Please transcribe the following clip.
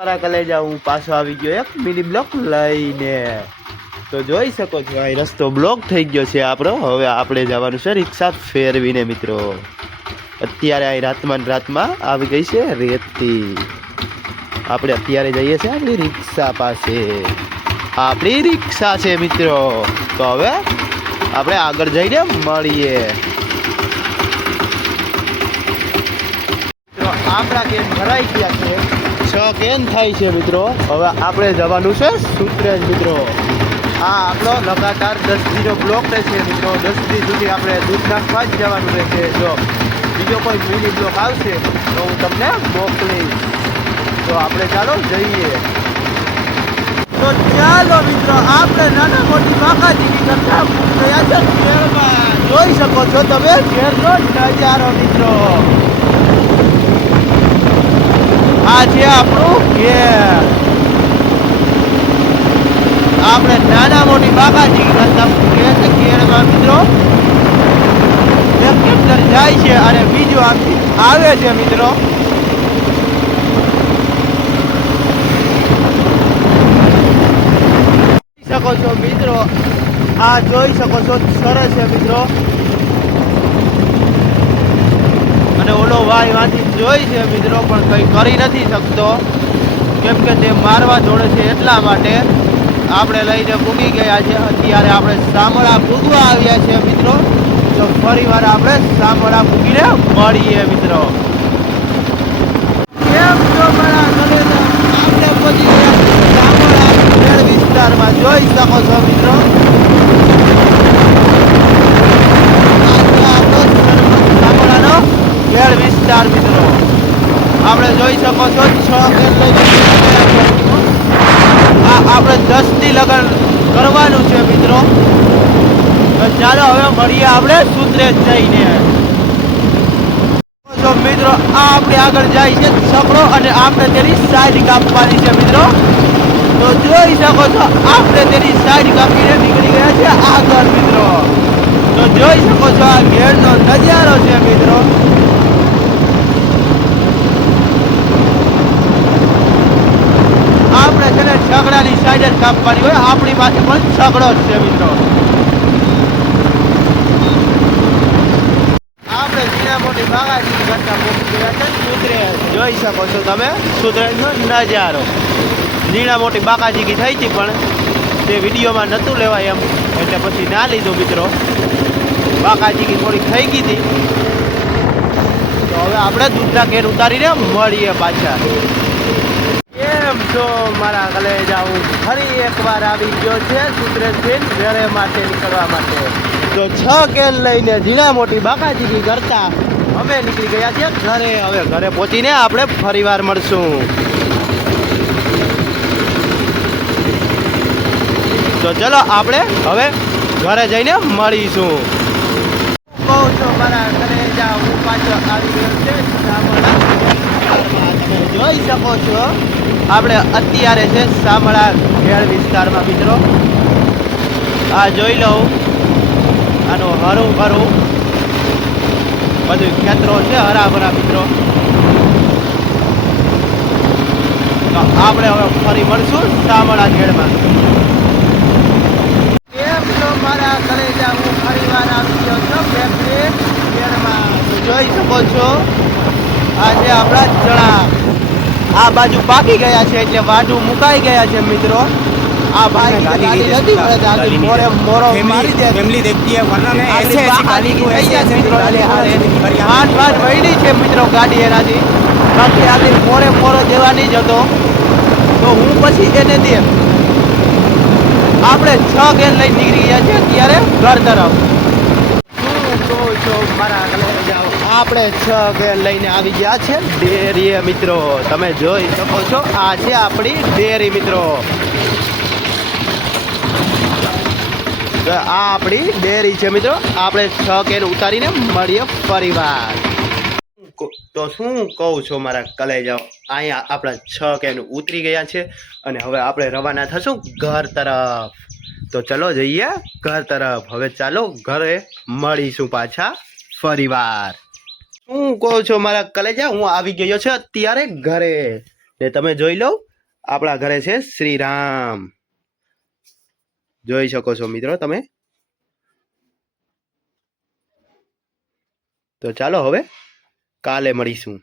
મારા કલેજા હું પાછો આવી ગયો એક મિની બ્લોક લઈને. તો જોઈ શકો છો અહીં રસ્તો બ્લોક થઈ ગયો છે આપણો. હવે આપણે જવાનું છે રિક્ષા ફેરવીને મિત્રો. અત્યારે અહીં રાતમાં આવી ગઈ છે રેતી. આપણે અત્યારે જઈએ છીએ આપણી રિક્ષા પાસે. આપણી રિક્ષા છે મિત્રો. તો હવે આપણે આગળ જઈને મળીએ. આપણા કેન ભરાઈ ગયા છે, 6 કેન થાય છે મિત્રો. હવે આપણે જવાનું છે સુત્રેજ મિત્રો. આ આપણો લગાતાર 10 દીનો બ્લોક રહેશે મિત્રો. 10 દી સુધી આપણે દૂધ નાખવા જ જવાનું રહેશે. જો બીજો કોઈ મિની બ્લોક આવશે તો હું તમને મોકલીશ. તો આપણે ચાલો જઈએ. તો ચાલો મિત્રો, આપણે નાના મોટી બાકાજીની કરતા ગયા છે ઘેરમાં. જોઈ શકો છો તમે ઘેરનો નજારો મિત્રો. આ છે આપણું ઘેર. આપણે નાના મોટી બાકાજી કરતા ઘેરમાં મિત્રો એક ટ્રેક્ટર જાય છે અને બીજું આમથી આવે છે મિત્રો. શકો છો મિત્રો, આ જોઈ શકો છો સરસ છે મિત્રો. અને ઓલો ભાઈ માંથી જોઈ છે મિત્રો, પણ કંઈ કરી નથી શકતો કેમ કે તે મારવા જોડે છે. એટલા માટે આપણે લઈને પૂગી ગયા છે. અત્યારે આપણે સામળા પૂગવા આવ્યા છે મિત્રો. તો ફરી વાર આપણે સામળા પૂગીને મળીએ મિત્રો. કેમ છો મારા કલેજા? આપણે પહોંચી ગયા સામળા ખેડ વિસ્તારમાં. જોઈ શકો છો મિત્રો. સામળાનો ખેડ વિસ્તાર મિત્રો. આપણે જોઈ શકો છો 6 ખેડ લઈને આપણે 10 થી લગન કરવાનું છે મિત્રો. તો ચાલો હવે મળીએ આપણે સુત્રેજ જઈને. તો મિત્રો આ આપણે આગળ જાય છે છકડો અને આપણે તેની સાઈડ કાપવાની છે મિત્રો. તો જોઈ શકો છો આપણે તેની સાઈડ કાપીને નીકળી ગયા છે આગળ મિત્રો. તો જોઈ શકો છો આ ઘેરનો નજારો છે મિત્રો. આપણે છે ને છકડાની સાઈડ જ કાપવાની હોય. આપણી પાસે પણ છકડો જ છે મિત્રો. આપણે જીના મોટી બાગાજી કરતા પહોંચી ગયા છે સુત્રેજ. જોઈ શકો છો તમે સુત્રેજનો નજારો. નીણા મોટી બાકાજી થઈ હતી પણ તે વિડીયોમાં નહોતું લેવાય એમ, એટલે પછી ના લીધું મિત્રો. બાકાજી થોડીક થઈ ગઈ હતી. તો હવે આપણે દૂધના કેન ઉતારીને મળીએ પાછા. કેમ છો મારા કલેજા? હું ફરી એકવાર આવી ગયો છે સુત્રેજથી ઘરે માટે નીકળવા માટે. તો 6 કેન લઈને ઝીણા મોટી બાકાજી કરતા અમે નીકળી ગયા છીએ ઘરે. હવે ઘરે પહોંચીને આપણે ફરી વાર મળશું. તો ચલો આપણે હવે ઘરે જઈને મળીશું. કહું છો મારા કલેજા, હું પાછો આવી ગયો છે સામળા. તમે જોઈ શકો છો આપણે અત્યારે છે સામળા ખેડ વિસ્તારમાં મિત્રો. આ જોઈ લઉં, આનું હરું ભરું બધું ખેતરો છે હરાભરા મિત્રો. તો આપણે હવે ફરી મળશું સામળા ખેડમાં. કેમ છો મારા કલેજા? હું ફરી વાર આવી ગયો છું ખેડમાં. જોઈ શકો છો આ છે આપણા ચણા. આ બાજુ પાકી ગયા છે એટલે વાઢું મુકાઈ ગયા છે મિત્રો. આ भाई गाली નથી પડે મોરે મોરો મારી દે. ફેમિલી देखती है वरना मैं ऐसे ऐसे गाली की ऐसे ऐसे મિત્રો ગાલી હારે આઠ વઈડી છે મિત્રો ગાડી એનાથી. બાકી આલી મોરે મોરો દેવાની જ હતો તો હું પછી એને દે. આપણે 6 કેન લઈને નીકળી ગયા છે અત્યારે ઘર તરફ. શું કહો છો મારા કલેજા? આપણે 6 કેન લઈને આવી ગયા છે ડેરી મિત્રો. તમે જોઈ શકો છો આ છે આપણી ડેરી મિત્રો. આ આપણી ડેરી છે મિત્રો. આપણે 6 કેન ઉતારીને મળીએ પરિવાર. તો શું કહું છો મારા કલેજાઓ? અહીંયા આપણા 6 કેન ઉતરી ગયા છે અને હવે આપણે રવાના થશું ઘર તરફ. તો ચલો જઈએ ઘર તરફ. હવે ચાલો ઘરે મળીશું પાછા ફરીવાર. શું કહો છો મારા કલેજા? હું આવી ગયો છે અત્યારે ઘરે. ને તમે જોઈ લો આપણા ઘરે છે શ્રી રામ. જોઈ શકો છો મિત્રો તમે. તો ચાલો હવે કાલે મળીશું.